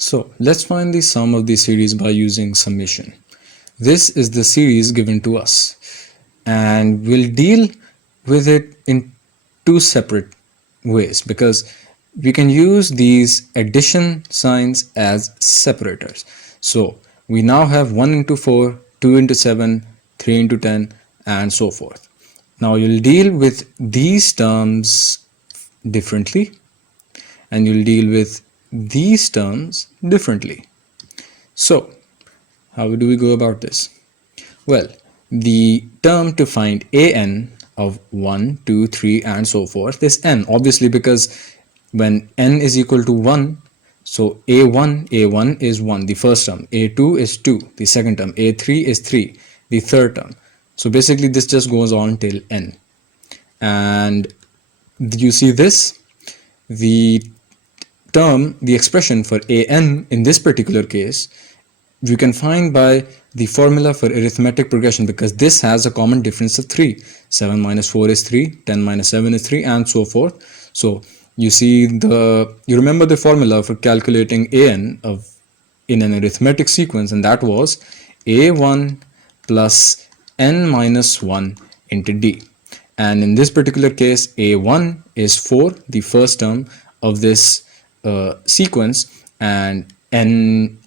So let's find the sum of the series by using summation. This is the series given to us, and we'll deal with it in two separate ways because we can use these addition signs as separators. So we now have 1 into 4, 2 into 7, 3 into 10, and so forth. Now you'll deal with these terms differently, and you'll deal with these terms differently. So how do we go about this? Well, the term to find an of 1, 2, 3, and so forth is n, obviously, because when n is equal to 1, so a1 is 1, the first term, a2 is 2, the second term, a3 is 3, the third term. So basically this just goes on till n. And you see this, the expression for an in this particular case, you can find by the formula for arithmetic progression, because this has a common difference of 3. 7 minus 4 is 3, 10 minus 7 is 3, and so forth. So you see you remember the formula for calculating an in an arithmetic sequence, and that was a1 plus n minus 1 into d. And in this particular case, a1 is 4, the first term of this sequence, and n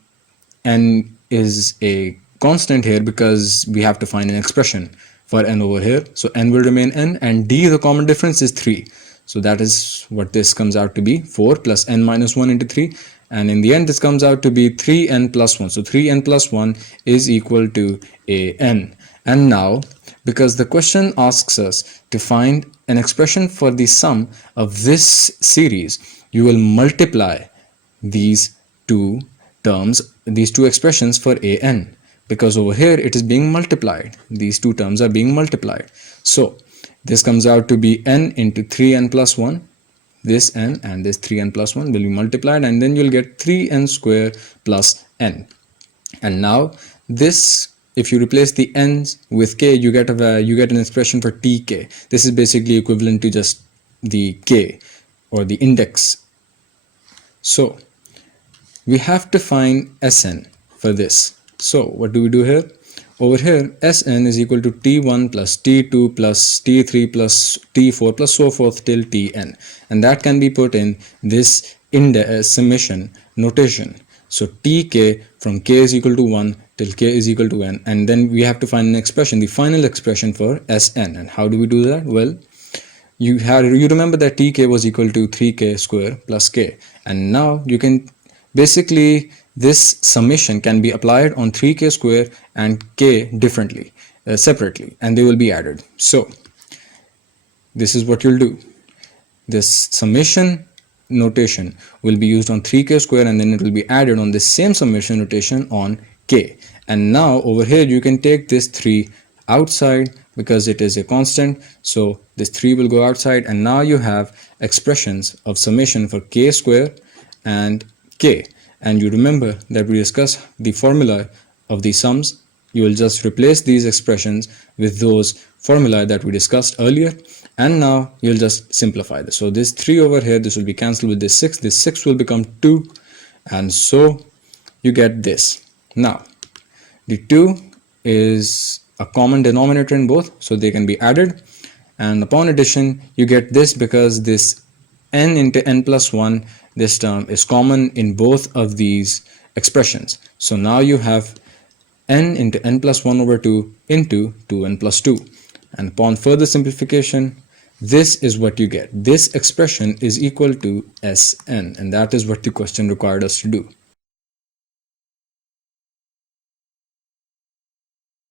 is a constant here because we have to find an expression for n over here. So n will remain n, and d, the common difference, is 3. So that is what this comes out to be, 4 plus n minus 1 into 3. And in the end, this comes out to be 3n plus 1. So 3n plus 1 is equal to an. And now, because the question asks us to find an expression for the sum of this series, you will multiply these two terms, these two expressions for an, because over here it is being multiplied. These two terms are being multiplied. So this comes out to be n into 3n plus 1. This n and this 3n plus 1 will be multiplied, and then you'll get 3n square plus n. And now this, if you replace the n's with k, you get an expression for tk. This is basically equivalent to just the k, or the index. So we have to find Sn for this. So what do we do here? Over here, Sn is equal to t1 plus t2 plus t3 plus t4 plus so forth till tn. And that can be put in this summation notation. So tk from k is equal to 1 till k is equal to n. And then we have to find an expression, the final expression for Sn. And how do we do that? Well, you remember that tk was equal to 3k square plus k. And now you can basically, this summation can be applied on 3k square and k differently, separately, and they will be added. So this is what you'll do. This summation notation will be used on 3k square, and then it will be added on the same summation notation on k. And now over here you can take this 3 outside because it is a constant. So this 3 will go outside, and now you have expressions of summation for k square and k. And you remember that we discussed the formula of the sums. You will just replace these expressions with those formulae that we discussed earlier, and now you'll just simplify this. So this 3 over here, this will be cancelled with this 6. This 6 will become 2, and so you get this. Now the 2 is a common denominator in both, so they can be added, and upon addition you get this, because this n into n plus 1, this term is common in both of these expressions. So now you have n into n plus 1 over 2 into 2n plus 2. And upon further simplification, this is what you get. This expression is equal to Sn, and that is what the question required us to do.